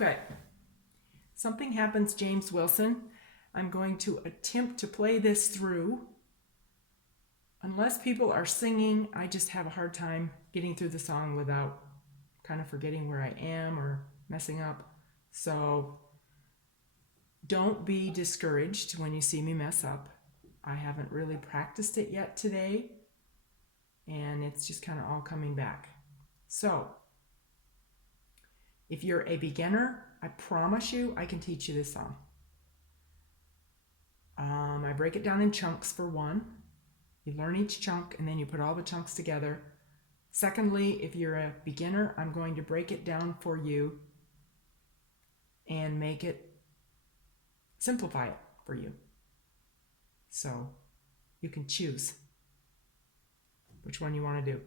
Okay. Something Happens, James Wilson. I'm going to attempt to play this through. Unless people are singing, I just have a hard time getting through the song without kind of forgetting where I am or messing up. So don't be discouraged when you see me mess up. I haven't really practiced it yet today, and it's just kind of all coming back. So if you're a beginner, I promise you I can teach you this song. I break it down in chunks for one. You learn each chunk and then you put all the chunks together. Secondly, if you're a beginner, I'm going to break it down for you and make it, simplify it for you. So you can choose which one you want to do.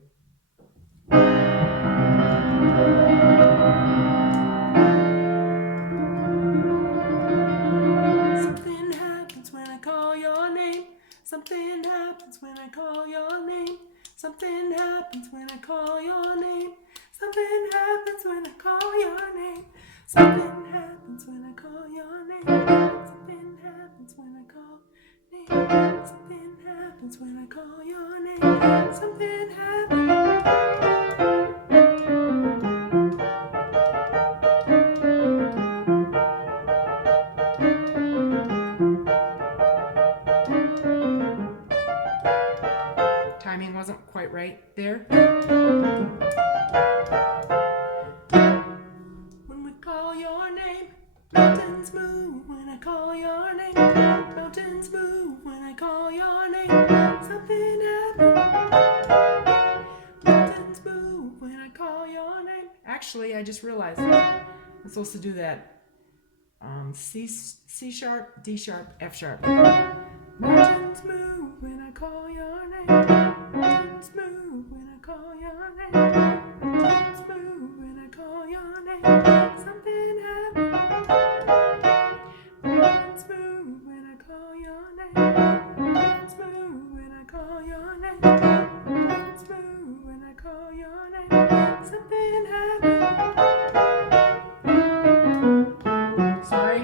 Something happens when I call your name. Something happens when I call your name. Something happens when I call your name. Something happens when I call your name. Something happens when I call your name. Something happens when I call name. Something happens when I call your name. Something happens. Timing wasn't quite right there. When we call your name, mountains move. When I call your name, mountains move. When I call your name, something happens. Mountains move when I call your name. Actually, I just realized I'm supposed to do that. C sharp, D sharp, F sharp. Mountains move when I call your name. Mountains move when I call your name. Mountains move when I call your name. Something happens. Mountains move when I call your name. Mountains move when I call your name. Mountains move when I call your name. Something happens. Sorry.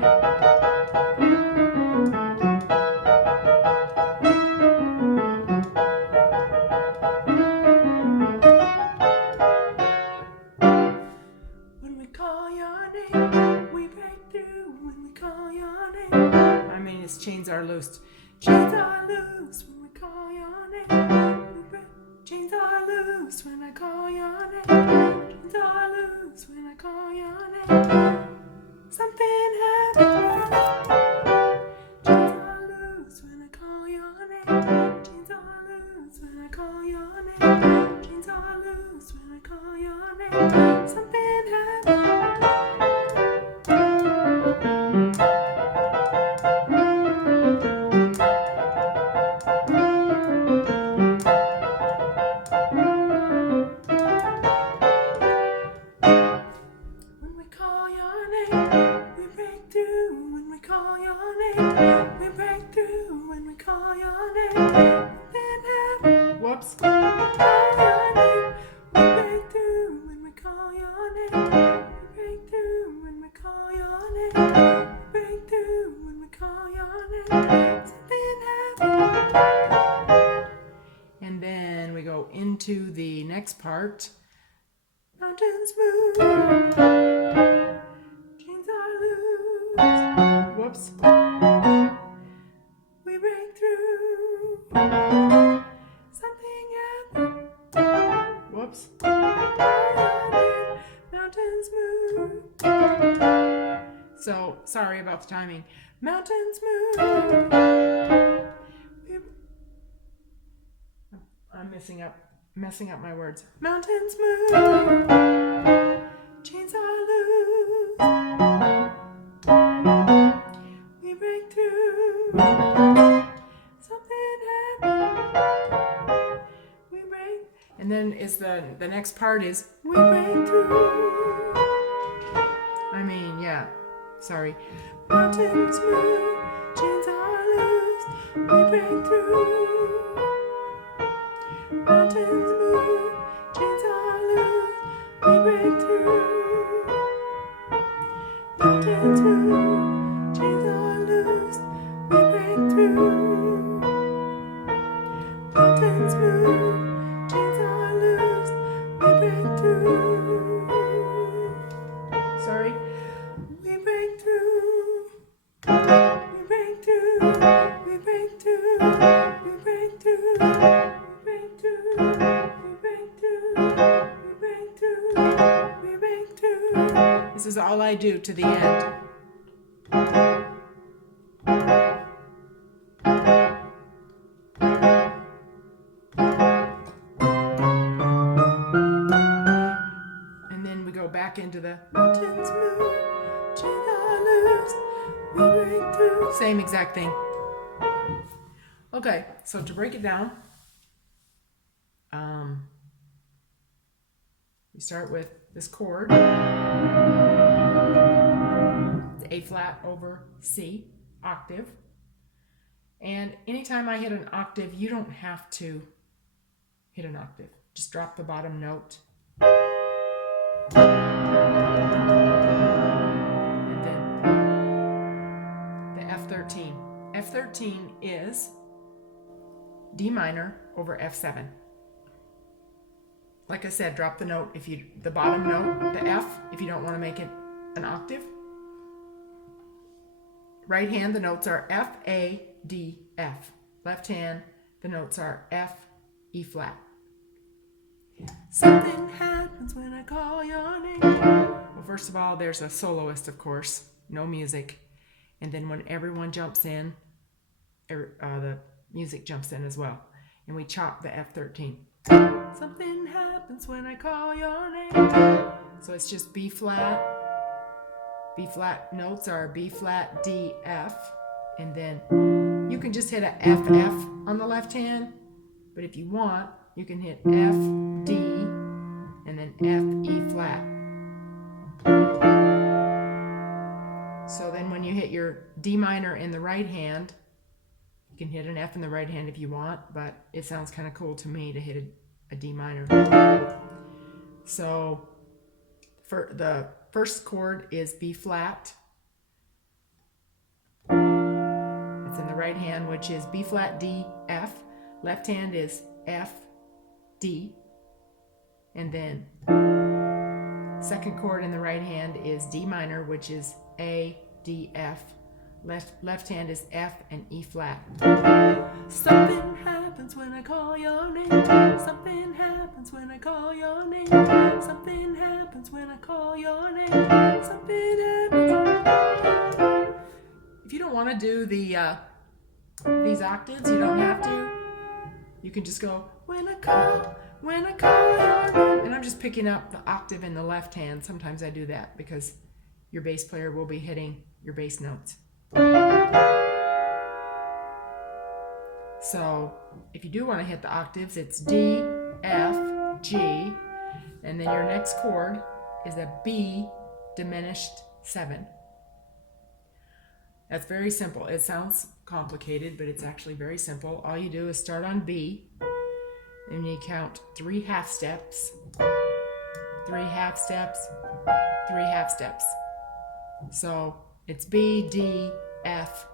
When we call your name, we break through. When we call your name, I mean, his chains are loose. Chains are loose when we call your name. We break. Chains are loose when I call your name. Chains are loose when I call your name. Something happens. Chains are loose when I call your name. Chains are loose when I call your name. Chains are loose when I call your name. Something happens. When we call your name, we break through. When we call your name, we break through. When we call your name, something happens. Whoops. We break through. When we call your name, we break through. When we call your name, we break through. When we call your name, something happens. And then we go into the next part. Mountains move. Chains are loose. Whoops. We break through. Something happens. Whoops. Mountains move. So, sorry about the timing. Mountains move. I'm messing up my words. Mountains move. Chains are loose. We break through. Something happens. We break. And then is the next part is we break through. I mean, yeah. Sorry. Mountains move. Chains are loose. We break through. Mountains move, chains are loose, we break through. mountains move, chains are loosed, we break through. Mountains move, chains are loosed, we break through. Sorry. We break through. We break through. We break through. We break through. We break through. We break through. We break through. We break through. This is all I do to the end. And then we go back into the mountains move, chains are loosed, we break through. Same exact thing. Okay, so to break it down, we start with this chord, it's A flat over C, octave. And anytime I hit an octave, you don't have to hit an octave. Just drop the bottom note. And then the F13. F13 is D minor over F7. Like I said, drop the note if you, the bottom note, the F, if you don't want to make it an octave. Right hand, the notes are F, A, D, F. Left hand, the notes are F, E flat. Something happens when I call your name. Well, first of all, there's a soloist, of course, no music. And then when everyone jumps in, the music jumps in as well. And we chop the F13. Something happens when I call your name. So it's just B flat. B flat notes are B flat, D, F. And then you can just hit a F, F on the left hand. But if you want, you can hit F, D, and then F, E flat. So then when you hit your D minor in the right hand, you can hit an F in the right hand if you want, but it sounds kind of cool to me to hit a D minor. So for the first chord is B flat. It's in the right hand, which is B flat, D, F. Left hand is F, D. And then second chord in the right hand is D minor, which is A, D, F. Left hand is F and E flat. Something happens when I call your name. Something happens when I call your name. Something happens when I call your name. Something happens. If you don't want to do the these octaves, you don't have to. You can just go when I call your name. And I'm just picking up the octave in the left hand. Sometimes I do that because your bass player will be hitting your bass notes. So if you do want to hit the octaves, it's D, F, G, and then your next chord is a B diminished 7. That's very simple. It sounds complicated, but it's actually very simple. All you do is start on B, and you count 3 half steps, 3 half steps, 3 half steps. So it's B, D, F,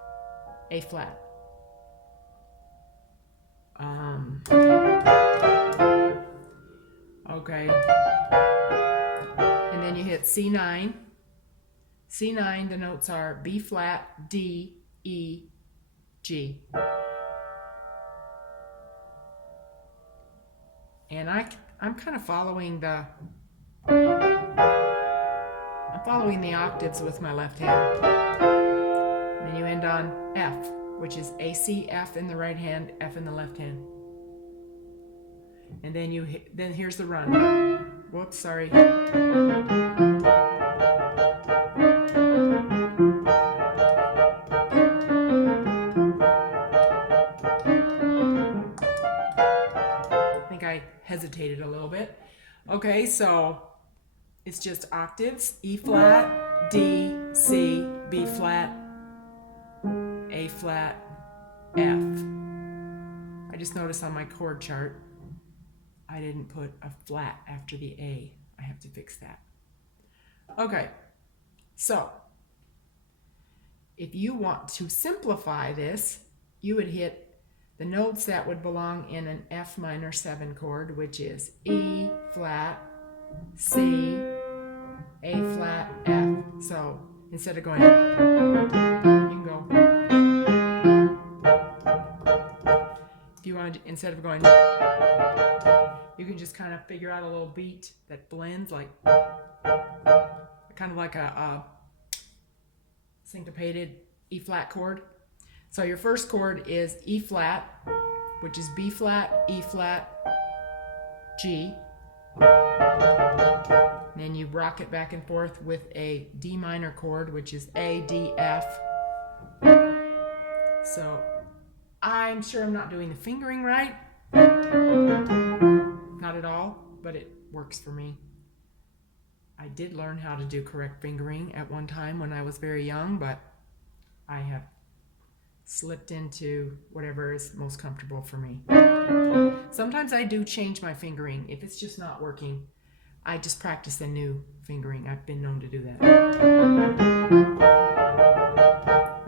A flat. Okay. And then you hit C9. C9, the notes are B flat, D, E, G. And I'm kind of following the octaves with my left hand. And then you end on F, which is A, C, F in the right hand, F in the left hand. And then then here's the run. Whoops, sorry. I think I hesitated a little bit. Okay, so it's just octaves: E flat, D, C, B flat, A flat, F. I just noticed on my chord chart I didn't put a flat after the A. I have to fix that. Okay, so if you want to simplify this, you would hit the notes that would belong in an F minor 7 chord, which is E flat, C, A flat, F. So instead of going, you can go. If you want to, instead of going, you can just kind of figure out a little beat that blends, like kind of like a syncopated E flat chord. So your first chord is E flat, which is B flat, E flat, G. And then you rock it back and forth with a D minor chord, which is A, D, F. So I'm sure I'm not doing the fingering right. Not at all, but it works for me. I did learn how to do correct fingering at one time when I was very young, but I have slipped into whatever is most comfortable for me. Sometimes I do change my fingering. If it's just not working, I just practice a new fingering. I've been known to do that.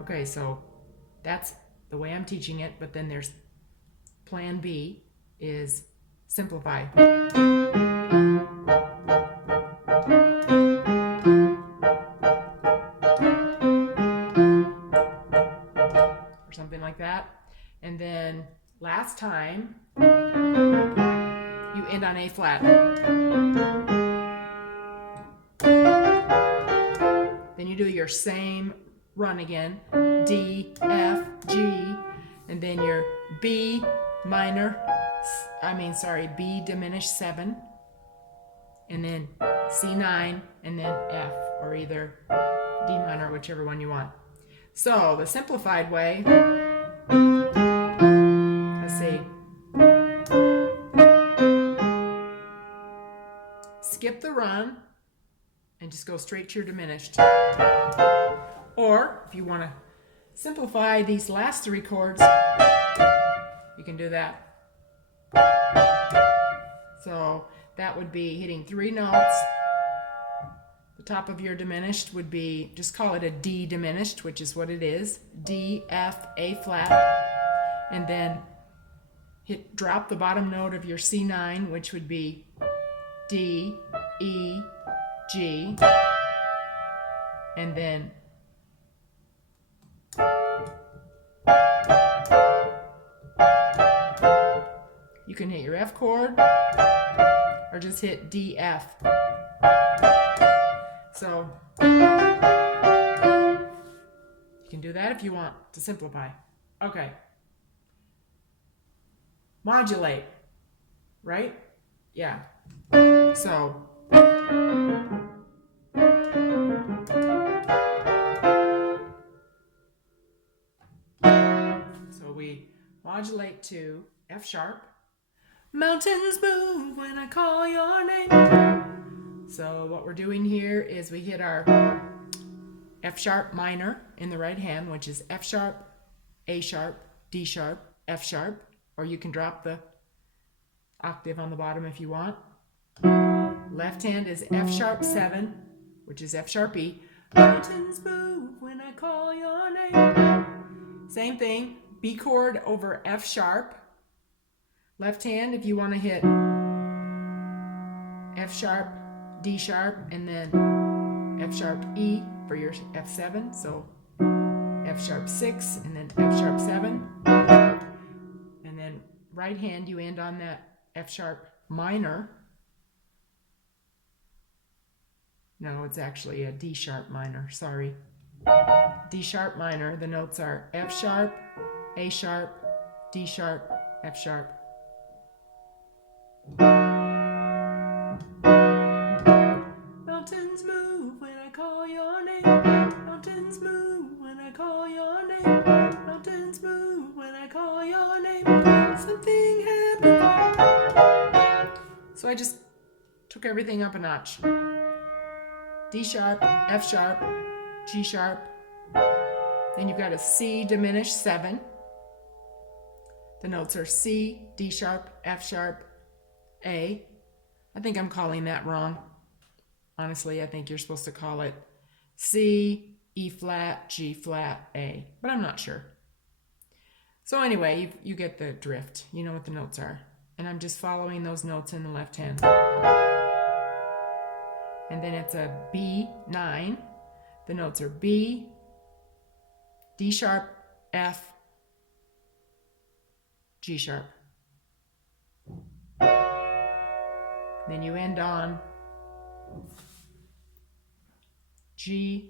Okay, so that's the way I'm teaching it, but then there's plan B is simplify. Or something like that. And then last time, you end on A flat. Then you do your same run again, D, F, G, and then your B minor, B diminished 7, and then C9, and then F, or either D minor, whichever one you want. So the simplified way, let's see, skip the run and just go straight to your diminished. Or if you want to simplify these last 3 chords, you can do that. So that would be hitting 3 notes. The top of your diminished would be, just call it a D diminished, which is what it is. D, F, A flat. And then drop the bottom note of your C9, which would be D, E, G. And then you can hit your F chord or just hit D, F. So you can do that if you want to simplify. Okay. Modulate, right? Yeah. So we modulate to F sharp. Mountains move when I call your name. So what we're doing here is we hit our F sharp minor in the right hand, which is F sharp, A sharp, D sharp, F sharp, or you can drop the octave on the bottom if you want. Left hand is F sharp 7, which is F sharp E. Mountains move when I call your name. Same thing, B chord over F sharp. Left hand, if you want to hit F sharp, D sharp, and then F sharp E for your F7. So F sharp 6 and then F sharp 7. And then right hand, you end on that F sharp minor. No, it's actually a D sharp minor, sorry. D sharp minor, the notes are F sharp, A sharp, D sharp, F sharp. Mountains move when I call your name. Mountains move when I call your name. Mountains move when I call your name. Something happened. So I just took everything up a notch. D sharp, F sharp, G sharp. Then you've got a C diminished 7. The notes are C, D sharp, F sharp, A. I think I'm calling that wrong. Honestly, I think you're supposed to call it C, E flat, G flat, A, but I'm not sure. So anyway, you get the drift. You know what the notes are. And I'm just following those notes in the left hand. And then it's a B9. The notes are B, D sharp, F, G sharp. Then you end on you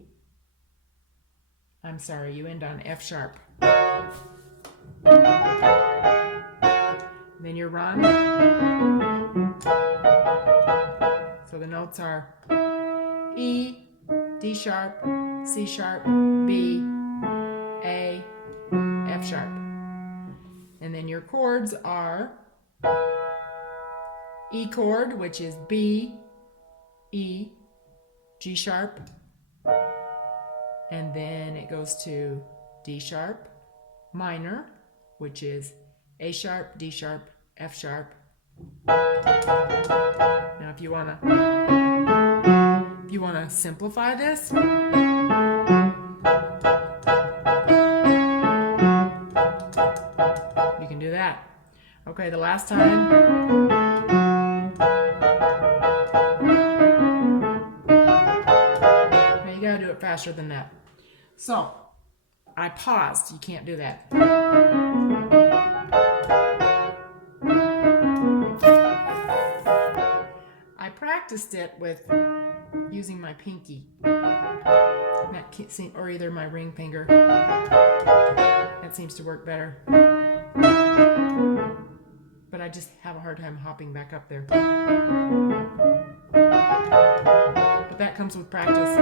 end on F sharp. Then you run. So the notes are E, D sharp, C sharp, B, A, F sharp. And then your chords are E chord, which is B, E, G sharp, and then it goes to D sharp minor, which is A sharp, D sharp, F sharp. Now if you want to simplify this, you can do that. Okay, the last time. Now you gotta do it faster than that. So, I paused. You can't do that. I practiced it with using my pinky. Or either my ring finger. That seems to work better. But I just have a hard time hopping back up there. But that comes with practice.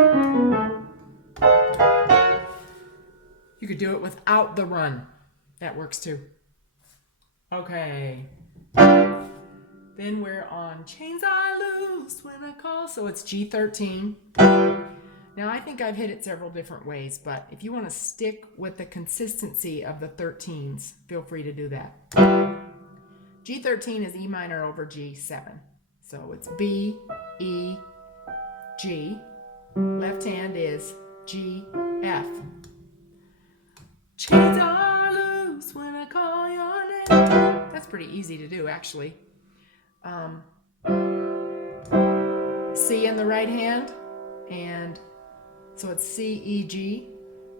You could do it without the run. That works too. Okay. Then we're on Chains I Loose When I Call. So it's G13. Now I think I've hit it several different ways, but if you want to stick with the consistency of the 13s, feel free to do that. G13 is E minor over G7. So it's B, E, G. Left hand is G, F. Chains are loose when I call your name. That's pretty easy to do, actually. C in the right hand, and so it's C, E, G,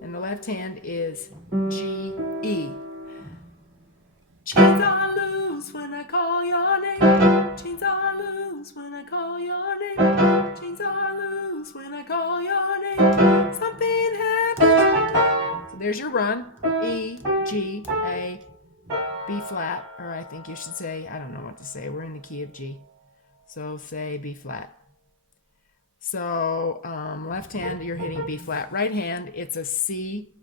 and the left hand is G, E. Chains are loose when I call your name. Chains are loose when I call your name. Chains are loose when I call your name. Something happens. So there's your run. E, G, A, B flat, or I think you should say, I don't know what to say. We're in the key of G. So say B flat. So left hand, you're hitting B flat. Right hand, it's a C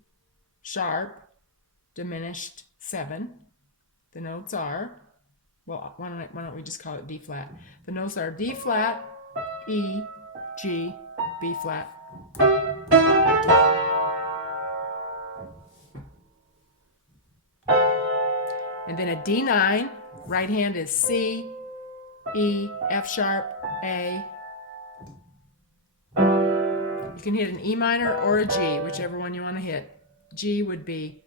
sharp, diminished 7. The notes are, well, why don't we just call it D flat? The notes are D flat, E, G, B flat. And then a D9, right hand is C, E, F sharp, A. You can hit an E minor or a G, whichever one you want to hit. G would be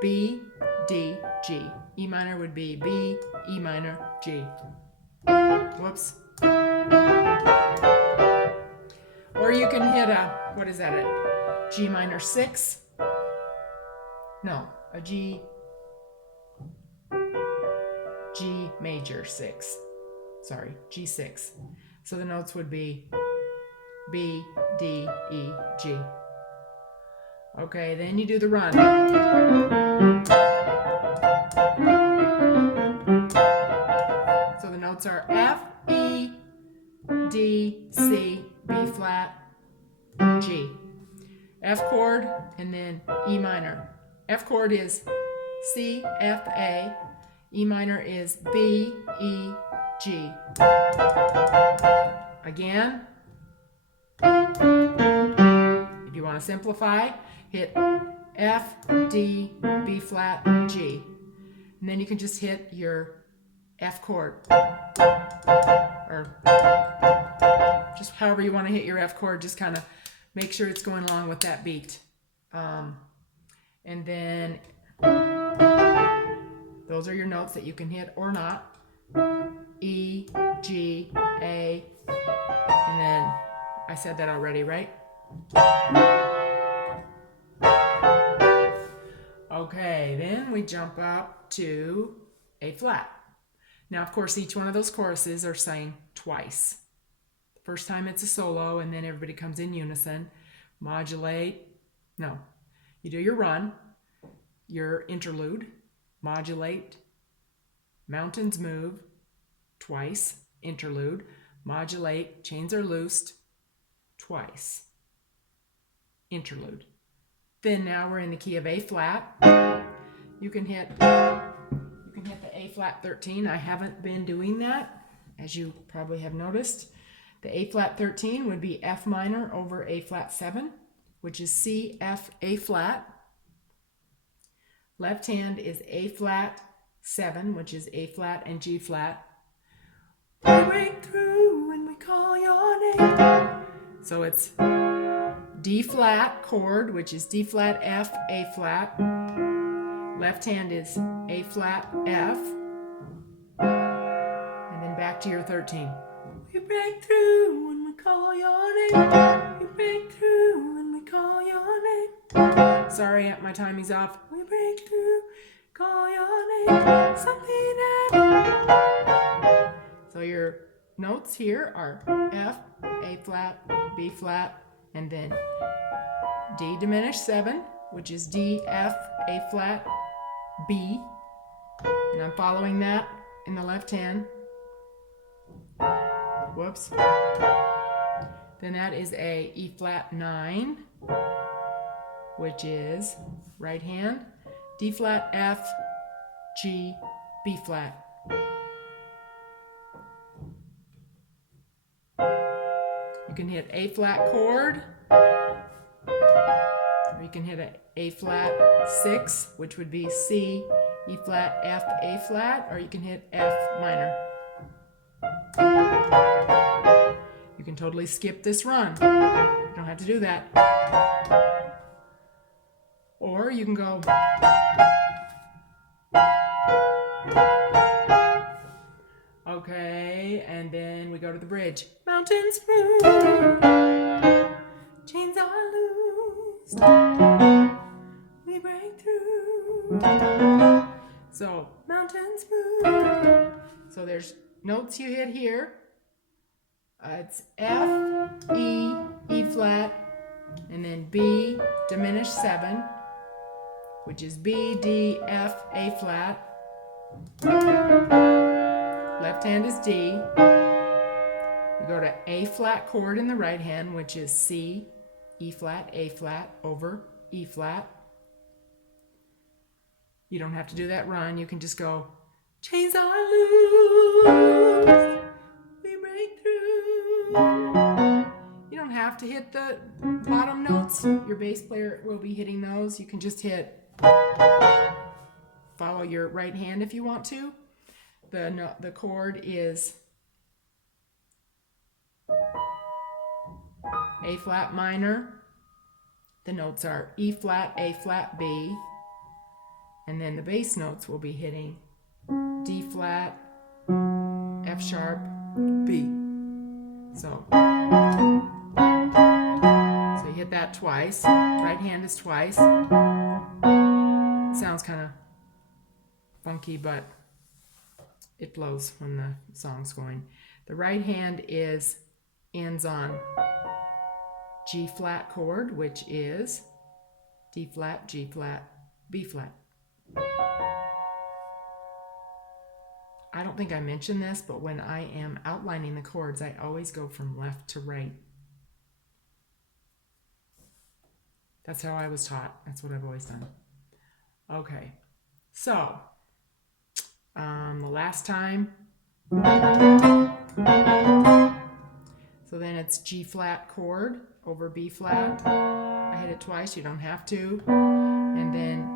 B, D, G. E minor would be B, E minor, G. Whoops. Or you can hit a, what is that, a G minor 6? No, a G major 6. Sorry, G6. So the notes would be B, D, E, G. Okay, then you do the run. So the notes are F, E, D, C, B flat, G. F chord, and then E minor. F chord is C, F, A. E minor is B, E, G. Again, if you want to simplify, hit F, D, B flat, G. And then you can just hit your F chord. Or just however you want to hit your F chord, just kind of make sure it's going along with that beat. And then those are your notes that you can hit or not. E, G, A, and then I said that already, right? Okay, then we jump up to A flat. Now, of course, each one of those choruses are sang twice. The first time it's a solo, and then everybody comes in unison. Modulate. No, you do your run, your interlude, modulate, mountains move, twice, interlude, modulate, chains are loosed, twice, interlude. Then now we're in the key of A flat. You can hit the A flat 13. I haven't been doing that, as you probably have noticed. The A flat 13 would be F minor over A flat 7, which is C, F, A flat. Left hand is A flat 7, which is A flat and G flat. We break through when we call your name. So it's D flat chord, which is D flat, F, A flat. Left hand is A flat, F. And then back to your 13. We break through when we call your name. We break through when we call your name. Sorry, my timing's off. We break through, call your name. Something happens. So your notes here are F, A flat, B flat, and then D diminished 7, which is D, F, A flat, B. And I'm following that in the left hand. Whoops. Then that is a E flat 9, which is right hand, D flat, F, G, B flat. You can hit A flat chord, or you can hit a A flat 6, which would be C, E flat, F, A flat, or you can hit F minor. You can totally skip this run. You don't have to do that. Or you can go. Okay, and then we go to the bridge. Mountains move, chains are loosed, we break through. So, mountains move. So there's notes you hit here. It's F, E, E flat, and then B diminished 7, which is B, D, F, A flat. Left hand is D. You go to A flat chord in the right hand, which is C, E flat, A flat over E flat. You don't have to do that run. You can just go, chains are loose, we break through. You don't have to hit the bottom notes. Your bass player will be hitting those. You can just hit, follow your right hand if you want to. The chord is A flat minor. The notes are E flat, A flat, B. And then the bass notes will be hitting D flat, F sharp, B. So you hit that twice. Right hand is twice. It sounds kind of funky, but it flows when the song's going. The right hand ends on G flat chord, which is D flat, G flat, B flat. I don't think I mentioned this, but when I am outlining the chords, I always go from left to right. That's how I was taught. That's what I've always done. Okay, so the last time. So then it's G flat chord over B flat. I hit it twice, you don't have to. And then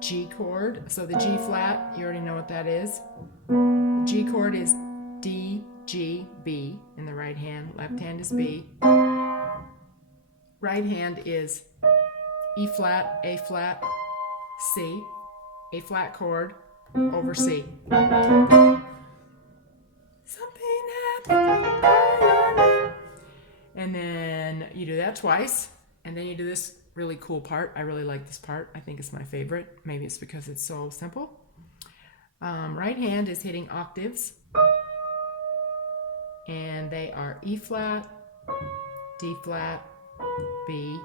G chord. So the G flat, you already know what that is. The G chord is D, G, B in the right hand. Left hand is B. right hand is E flat, A flat, C, A flat chord over C. Something happened. And then you do that twice, and then you do this really cool part. I really like this part. I think it's my favorite. Maybe it's because it's so simple. Right hand is hitting octaves, and they are E flat, D flat, B,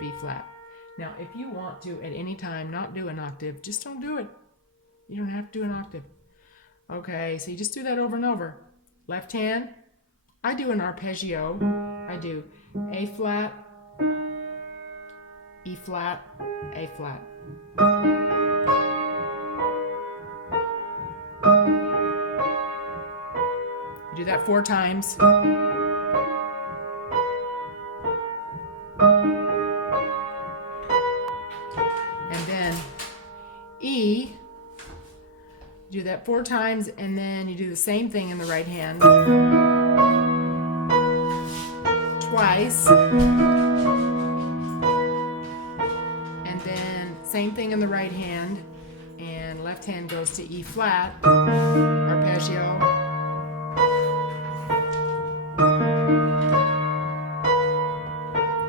B flat. Now, if you want to at any time not do an octave, just don't do it. You don't have to do an octave. Okay, so you just do that over and over. Left hand, I do an arpeggio. I do A flat, E flat, A flat. You do that 4 times. And then E, you do that 4 times, and then you do the same thing in the right hand. Twice. And then same thing in the right hand, and left hand goes to E flat, arpeggio.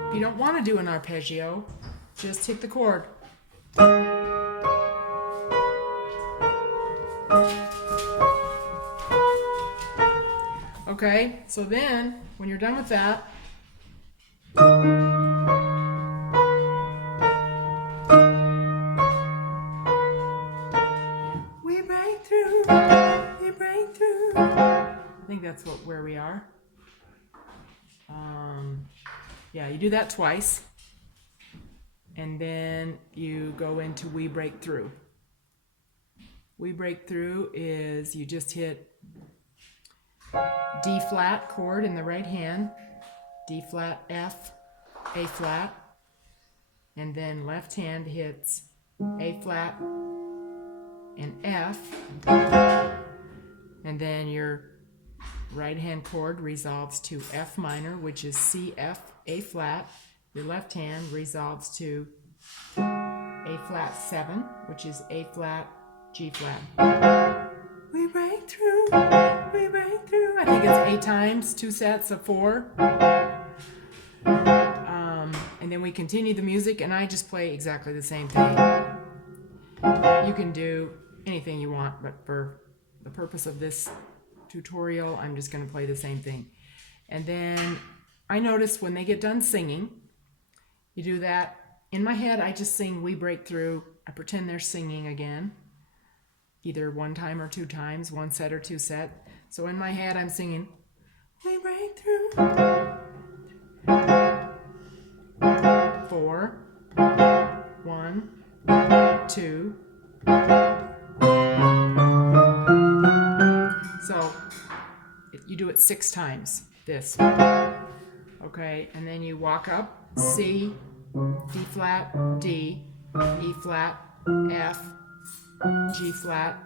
If you don't want to do an arpeggio, just hit the chord. Okay, so then when you're done with that, we break through, we break through. I think that's where we are. Yeah, you do that twice, and then you go into We Break Through. We Break Through is you just hit D flat chord in the right hand, D flat, F, A flat, and then left hand hits A flat and F, and then your right hand chord resolves to F minor, which is C, F, A flat. Your left hand resolves to A flat 7, which is A flat, G flat. We break through, we break through. I think it's 8 times, 2 sets of 4. And then we continue the music, and I just play exactly the same thing. You can do anything you want, but for the purpose of this tutorial, I'm just going to play the same thing. And then I notice when they get done singing, you do that. In my head, I just sing We Break Through. I pretend they're singing again, either 1 time or 2 times, 1 set or 2 set. So in my head, I'm singing We Break Through. 4, 1, 2. So you do it 6 times, this. Okay, and then you walk up, C, D flat, D, E flat, F, G flat,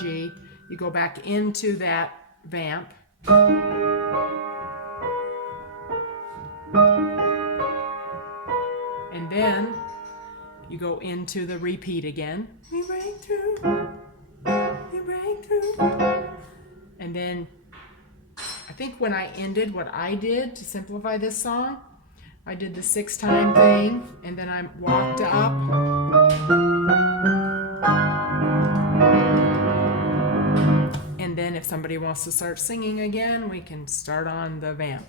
G. You go back into that vamp. And then you go into the repeat again. We break through, we break through. And then I think when I ended, what I did to simplify this song, I did the 6-time thing, and then I walked up. And then if somebody wants to start singing again, we can start on the vamp.